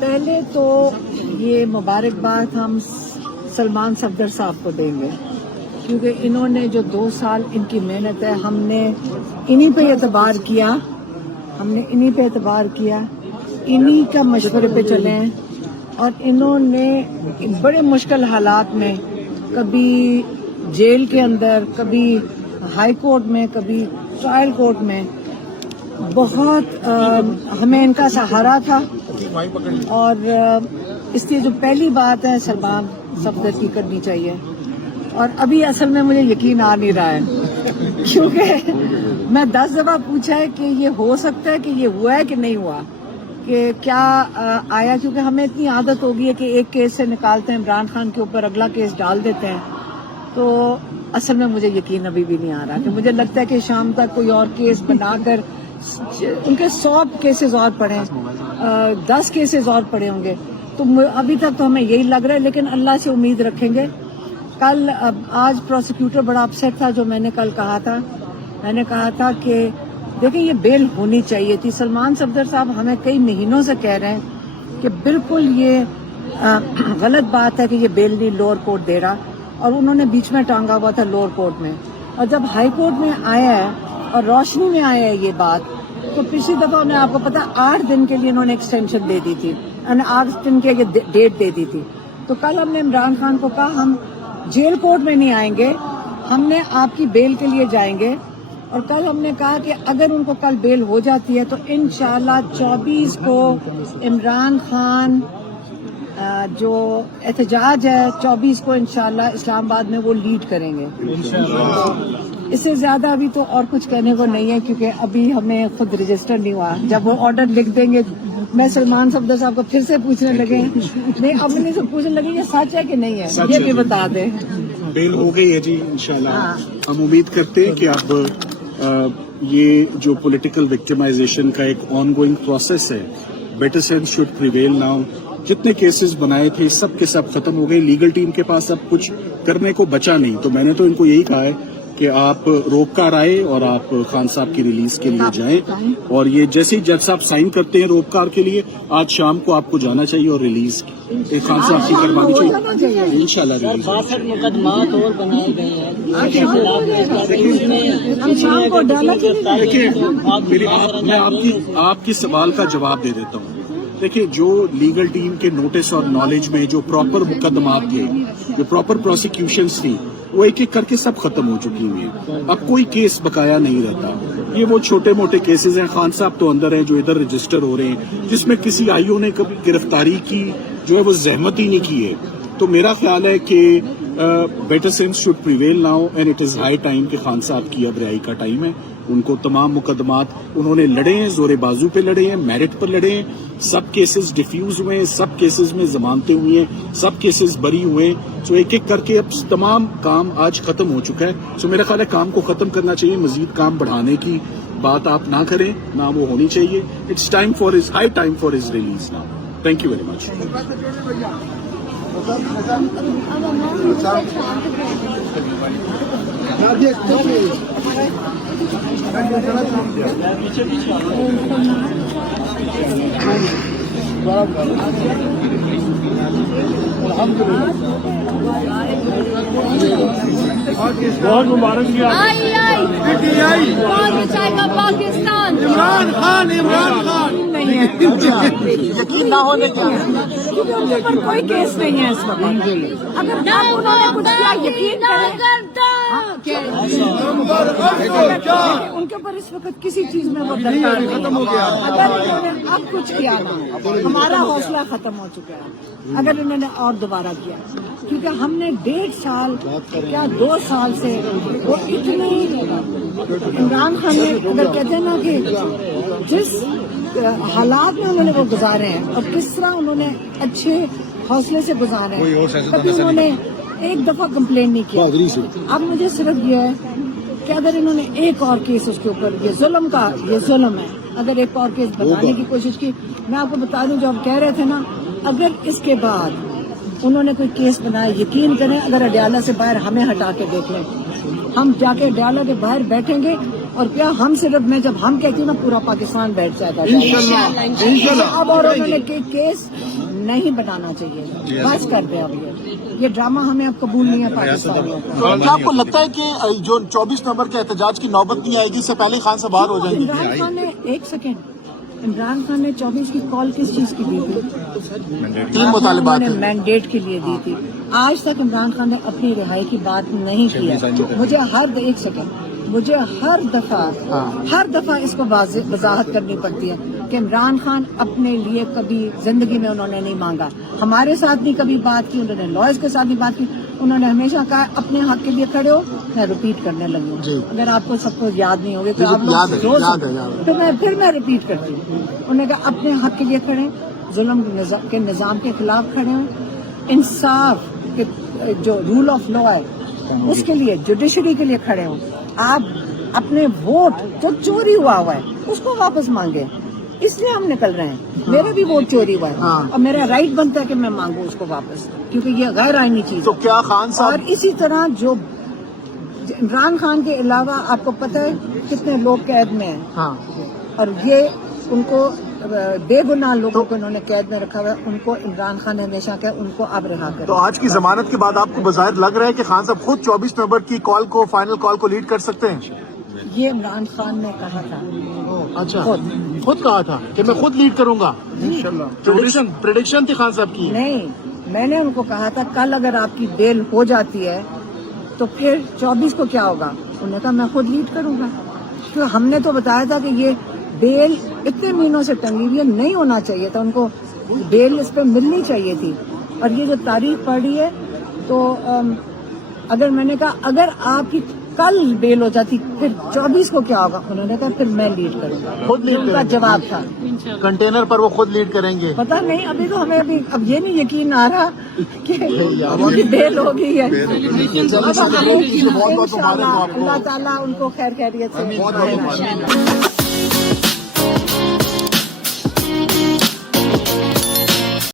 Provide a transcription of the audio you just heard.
پہلے تو یہ مبارکباد ہم سلمان صفدر صاحب کو دیں گے، کیونکہ انہوں نے جو 2 سال ان کی محنت ہے، ہم نے انہی پہ اعتبار کیا، انہی کا مشورے پہ چلے ہیں، اور انہوں نے بڑے مشکل حالات میں، کبھی جیل کے اندر، کبھی ہائی کورٹ میں، کبھی ٹرائل کورٹ میں، بہت ہمیں ان کا سہارا تھا، اور اس لیے جو پہلی بات ہے سلمان صفدر کی کرنی چاہیے. اور ابھی اصل میں مجھے یقین آ نہیں رہا ہے، کیونکہ میں 10 دفعہ پوچھا ہے کہ یہ ہو سکتا ہے کہ یہ ہوا ہے کہ نہیں ہوا، کہ کیا آیا، کیونکہ ہمیں اتنی عادت ہو گئی ہے کہ ایک کیس سے نکالتے ہیں عمران خان کے اوپر، اگلا کیس ڈال دیتے ہیں. تو اصل میں مجھے یقین ابھی بھی نہیں آ رہا، کہ مجھے لگتا ہے کہ شام تک کوئی اور کیس بنا کر ان کے 100 کیسز اور پڑے، 10 کیسز اور پڑے ہوں گے. تو ابھی تک تو ہمیں یہی لگ رہا ہے، لیکن اللہ سے امید رکھیں گے. آج پروسیکیوٹر بڑا اپسیٹ تھا، جو میں نے کل کہا تھا کہ دیکھیں یہ بیل ہونی چاہیے تھی. سلمان صفدر صاحب ہمیں کئی مہینوں سے کہہ رہے ہیں کہ بالکل یہ غلط بات ہے کہ یہ بیل نہیں لوور کورٹ دے رہا، اور انہوں نے بیچ میں ٹانگا ہوا تھا لوور کورٹ میں. اور جب ہائی کورٹ میں آیا ہے اور روشنی میں آیا ہے یہ بات، تو پچھلی دفعہ میں آپ کو پتا 8 دن کے لیے انہوں نے ایکسٹینشن دے دی تھی، 8 دن کے ڈیٹ دے دی تھی. تو کل ہم نے عمران خان کو کہا ہم جیل کورٹ میں نہیں آئیں گے، ہم نے آپ کی بیل کے لیے جائیں گے. اور کل ہم نے کہا کہ اگر ان کو کل بیل ہو جاتی ہے تو انشاءاللہ 24 کو عمران خان جو احتجاج ہے 24 کو انشاءاللہ اسلام آباد میں وہ لیڈ کریں گے. اس سے زیادہ ابھی تو اور کچھ کہنے کو نہیں ہے، کیونکہ ابھی ہمیں خود رجسٹر نہیں ہوا. جب وہ آرڈر لکھ دیں گے، میں سلمان صفدر صاحب کو پھر سے پوچھنے لگے نہیں، اب انہیں سے پوچھنے لگے یہ سچ ہے کہ نہیں ہے، یہ بھی بتا دیں. بیل ہو گئی ہے جی انشاءاللہ. ہم امید کرتے ہیں کہ اب یہ جو پولیٹیکل وکٹمائزیشن کا ایک آن گوئنگ پروسیس ہے، better sense should prevail now. جتنے کیسز بنائے تھے سب کے سب ختم ہو گئے. لیگل ٹیم کے پاس اب کچھ کرنے کو بچا نہیں. تو میں نے تو ان کو یہی کہا ہے کہ آپ روک کار آئے اور آپ خان صاحب کی ریلیز کے لیے جائیں، اور یہ جیسے ہی جج صاحب سائن کرتے ہیں روک کار کے لیے، آج شام کو آپ کو جانا چاہیے اور ریلیز خان صاحب کی کروانی چاہیے. انشاءاللہ ریلیز. 62 مقدمات اور بنائے گئے ہیں. دیکھیے میں آپ کی سوال کا جواب دے دیتا ہوں. دیکھیں جو لیگل ٹیم کے نوٹس اور نالج میں جو پراپر مقدمات تھے، جو پراپر پروسیکیوشنز تھی، وہ ایک ایک کر کے سب ختم ہو چکی ہوئی ہیں. اب کوئی کیس بقایا نہیں رہتا. یہ وہ چھوٹے موٹے کیسز ہیں. خان صاحب تو اندر ہیں جو ادھر رجسٹر ہو رہے ہیں، جس میں کسی آئی او نے کبھی گرفتاری کی جو ہے وہ زحمت ہی نہیں کی ہے. تو میرا خیال ہے کہ better sense should prevail now and it is high time کہ خان صاحب کی اب رہائی کا ٹائم ہے. ان کو تمام مقدمات انہوں نے لڑے ہیں، زور بازو پہ لڑے ہیں، میرٹ پر لڑے ہیں. سب کیسز ڈیفیوز ہوئے ہیں، سب کیسز میں ضمانتیں ہوئی ہیں، سب کیسز بری ہوئے ہیں. سو ایک ایک کر کے اب تمام کام آج ختم ہو چکا ہے. سو میرا خیال ہے کام کو ختم کرنا چاہیے. مزید کام بڑھانے کی بات آپ نہ کریں، نہ وہ ہونی چاہیے. It's time for his high time for his release now. Thank you very much. بہت مبارک پاکستان. عمران خان نہیں ہے، یقین نہ ہونے کا، کیونکہ ان کے اوپر کوئی کیس نہیں ہے اس وقت. اگر انہوں نے کچھ کیا یقین کریں ان کے اوپر اس وقت کسی چیز میں وہ درکار نہیں. اگر انہوں نے اب کچھ کیا نا، ہمارا حوصلہ ختم ہو چکا ہے اگر انہوں نے اور دوبارہ کیا، کیونکہ ہم نے 1.5 سال کیا 2 سال سے وہ اتنی عمران خان نے اگر کہتے ہیں نا کہ جس حالات میں انہوں نے وہ گزارے ہیں اور کس طرح انہوں نے اچھے حوصلے سے گزارے ہیں، کبھی انہوں نے ایک دفعہ کمپلین نہیں کیا. اب مجھے صرف یہ ہے کہ اگر انہوں نے ایک اور کیس اس کے اوپر، یہ ظلم ہے، اگر ایک اور کیس بنانے کی کوشش کی. میں آپ کو بتا دوں جو آپ کہہ رہے تھے نا، اگر اس کے بعد انہوں نے کوئی کیس بنایا، یقین کریں اگر اڈیالہ سے باہر ہمیں ہٹا کے دیکھ لیں، ہم جا کے اڈیالہ کے باہر بیٹھیں گے اور کیا ہم صرف میں جب ہم کہتی ہوں نا پورا پاکستان بیٹھ جائے گا انشاءاللہ۔ اب اور انہوں نے کیس نہیں بنانا چاہیے، بس کر دیں اب یہ ڈرامہ ہمیں اب قبول نہیں ہے پاکستانیوں کو۔ کیا آپ کو لگتا ہے کہ جو 24 نومبر کے احتجاج کی نوبت نہیں آئے گی، اس سے پہلے خان صاحب باہر ہو جائیں گے؟ عمران خان نے ایک سیکنڈ، عمران خان نے 24 کی کال کس چیز کی دی تھی؟ 3 مطالبات انہوں ہیں۔ نے مینڈیٹ کے لیے دی تھی۔ آج تک عمران خان نے اپنی رہائی کی بات نہیں کیا۔ مجھے مجھے ہر دفعہ اس کو وضاحت کرنی پڑتی ہے کہ عمران خان اپنے لیے کبھی زندگی میں انہوں نے نہیں مانگا، ہمارے ساتھ نہیں کبھی بات کی، انہوں نے لائرز کے ساتھ نہیں بات کی، انہوں نے ہمیشہ کہا اپنے حق کے لیے کھڑے ہو۔ میں ریپیٹ کرنے لگی ہوں، اگر آپ کو سب کو یاد نہیں ہوگی تو آپ لوگ پھر میں ریپیٹ کرتی ہوں۔ انہوں نے کہا اپنے حق کے لیے کھڑے، ظلم کے نظام کے خلاف کھڑے ہیں، انصاف کے جو رول آف لا ہے اس کے لیے، جوڈیشری کے لیے کھڑے ہوں۔ آپ اپنے ووٹ جو چوری ہوا ہے اس کو واپس مانگے، اس لیے ہم نکل رہے ہیں۔ میرا بھی ووٹ چوری ہوا ہے اور میرا رائٹ بنتا ہے کہ میں مانگوں اس کو واپس، کیونکہ یہ غیر آئینی چیز تو ہے۔ کیا خان صاحب، اور اسی طرح جو عمران خان کے علاوہ آپ کو پتہ ہے کتنے لوگ قید میں ہیں، اور یہ ان کو بے گناہ لوگوں کو انہوں نے قید میں رکھا ہوا ہے، ان کو عمران خان نے ہمیشہ کہا ان کو اب رہا کریں۔ تو آج کی ضمانت کے بعد آپ کو بظاہر لگ رہا ہے کہ خان صاحب خود 24 نومبر کی کال کو، فائنل کال کو لیڈ کر سکتے ہیں؟ یہ عمران خان نے کہا تھا، اچھا، خود کہا تھا کہ میں خود لیڈ کروں گا۔ پریڈکشن تھی خان صاحب کی؟ نہیں، میں نے ان کو کہا تھا کل اگر آپ کی بیل ہو جاتی ہے تو پھر 24 کو کیا ہوگا؟ انہوں نے کہا میں خود لیڈ کروں گا، تو ہم نے تو بتایا تھا کہ یہ بیل اتنے مہینوں سے ٹنگی ہوئی ہے، نہیں ہونا چاہیے تھا، ان کو بیل اس پہ ملنی چاہیے تھی۔ اور یہ جو تاریخ پڑھی ہے تو اگر میں نے کہا اگر آپ کی کل بیل ہو جاتی پھر 24 کو کیا ہوگا؟ انہوں نے کہا پھر میں لیڈ کروں گا، خود لیڈ ان کا کریں گے؟ جواب تھا کنٹینر پر وہ خود لیڈ کریں گے؟ پتہ نہیں، ابھی تو ہمیں اب یہ نہیں یقین آ رہا کہ بیل ہو گئی ہے۔ بہت بہت مبارک ہو آپ کو۔ اللہ تعالیٰ ان کو خیر خیریت سے